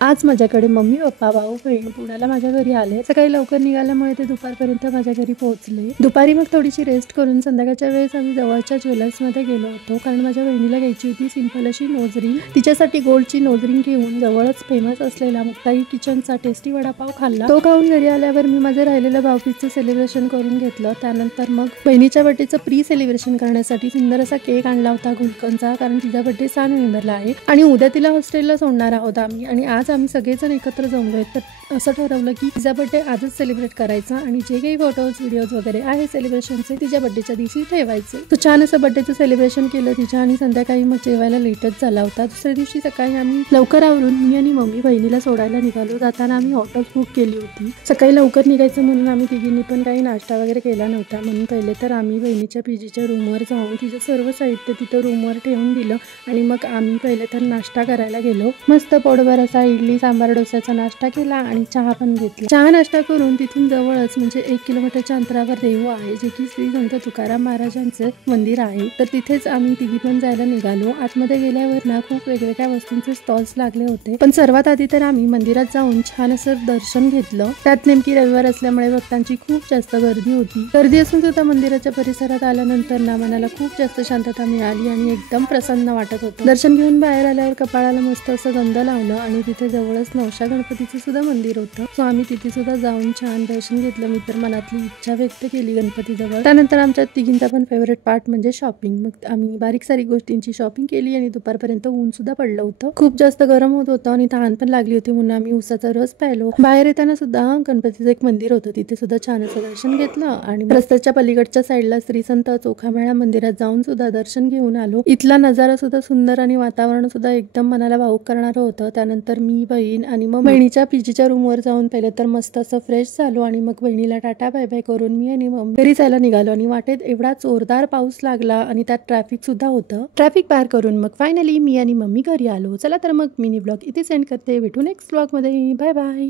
आज माझ्याकडे mummy papa भाऊ बहीण पुण्याला माझ्या घरी आले। सकाळी लवकर निघाल्यामुळे ते दुपारपर्यंत माझ्या घरी पोहोचले। दुपारी मग थोडीशी रेस्ट करून संध्याकाळच्या वेळेस आम्ही जवळच्या ज्वेलर्समध्ये गेलो होतो, कारण माझ्या बहिणीला घ्यायची होती सिंपल अशी नोजरिंग। तिच्यासाठी गोल्डची नोजरिंग घेऊन जवळच फेमस असलेला मुक्ताई किचनचा टेस्टी वडापाव खाल्ला। तो खाऊन घरी आल्यावर मी माझे राहिलेलं भाऊबीजचं सेलिब्रेशन करून घेतलं। त्यानंतर मग बहिणीच्या बर्थडेचं प्री सेलिब्रेशन करण्यासाठी सुंदर असा केक आणला होता गुलकंदचा, कारण तिचा बर्थडे 6 नोव्हेंबरला आहे आणि उद्या तिला हॉस्टेलला सोडणार आहोत आम्ही। आणि आज आम्ही सगळेजण एकत्र जमलोय, तर असं ठरवलं की तिचा बर्थडे आजच सेलिब्रेट करायचा आणि जे काही फोटोज व्हिडिओज वगैरे आहे सेलिब्रेशनचे तिच्या बर्थडेच्या दिवशी ठेवायचे। तो छान असं बर्थडेचं सेलिब्रेशन केलं तिच्या आणि संध्याकाळी मग जेवायला लेटच झाला होता। दुसऱ्या दिवशी सकाळी आम्ही लवकर आवरून मी आणि मम्मी बहिणीला सोडायला निघालो। जाताना आम्ही ऑटो बुक केली होती। सकाळी लवकर निघायचं म्हणून आम्ही तिघींनी पण काही नाश्ता वगैरे केला नव्हता, म्हणून पहिले तर आम्ही बहिणीच्या पीजीच्या रूमवर जाऊन तिचं सर्व साहित्य तिथं रूमवर ठेवून दिलं आणि मग आम्ही पहिले तर नाश्ता करायला गेलो। मस्त पोटभर असा इडली सांबार डोसाचा नाश्ता केला आणि चहा पण घेतला। चहा नाश्ता करून तिथून जवळच म्हणजे 1 किलोमीटरच्या अंतरावर देहू आहे, जे की श्री संत तुकाराम महाराजांचे मंदिर आहे। तर तिथेच आम्ही तिघी पण जायला निघालो। आतमध्ये गेल्यावर ना खूप वेगवेगळ्या वस्तूंचे स्टॉल्स लागले होते, पण सर्वात आधी तर आम्ही मंदिरात जाऊन छान असं दर्शन घेतलं। त्यात नेमकी रविवार असल्यामुळे भक्तांची खूप जास्त गर्दी होती। गर्दी असून सुद्धा मंदिराच्या परिसरात आल्यानंतर ना मनाला खूप जास्त शांतता मिळाली आणि एकदम प्रसन्न वाटत होतं। दर्शन घेऊन बाहेर आल्यावर कपाळाला मस्त असं गंध लावलं आणि तिथे जवळच नवशा गणपतीचं सुद्धा मंदिर होतं, सो आम्ही तिथे सुद्धा जाऊन छान दर्शन घेतलं। मी तर मनातली इच्छा व्यक्त केली गणपतीजवळ। त्यानंतर आमच्या तिघींचा पण फेवरेट पार्ट म्हणजे शॉपिंग। मग आम्ही बारीक सारीक गोष्टींची शॉपिंग केली आणि दुपारपर्यंत ऊन सुद्धा पडलं होतं, खूप जास्त गरम होत होतं आणि तहान पण लागली होती, म्हणून आम्ही उसाचा रस प्यायलो। बाहेर येताना सुद्धा गणपतीचं एक मंदिर होतं, तिथे सुद्धा छान असं दर्शन घेतलं आणि रस्त्याच्या पलीकडच्या साईडला श्री संत चोखामेळा मंदिरात जाऊन सुद्धा दर्शन घेऊन आलो। इथला नजारा सुद्धा सुंदर आणि वातावरण सुद्धा एकदम मनाला भावुक करणारं होतं। त्यानंतर मी बहीण आणि मग बहिणीच्या पीजीच्या रूमवर जाऊन पहिले तर मस्त असं फ्रेश झालो आणि मग बहिणीला टाटा बाय बाय करून मी आणि मम्मी घरी जायला निघालो आणि वाटेत एवढा जोरदार पाऊस लागला आणि त्यात ट्रॅफिक सुद्धा होतं। ट्रॅफिक पार करून मग फायनली मी आणि मम्मी घरी आलो। चला तर मग मिनी ब्लॉग इथे सेंड करते, भेटू नेक्स्ट ब्लॉग मध्ये। Bye bye.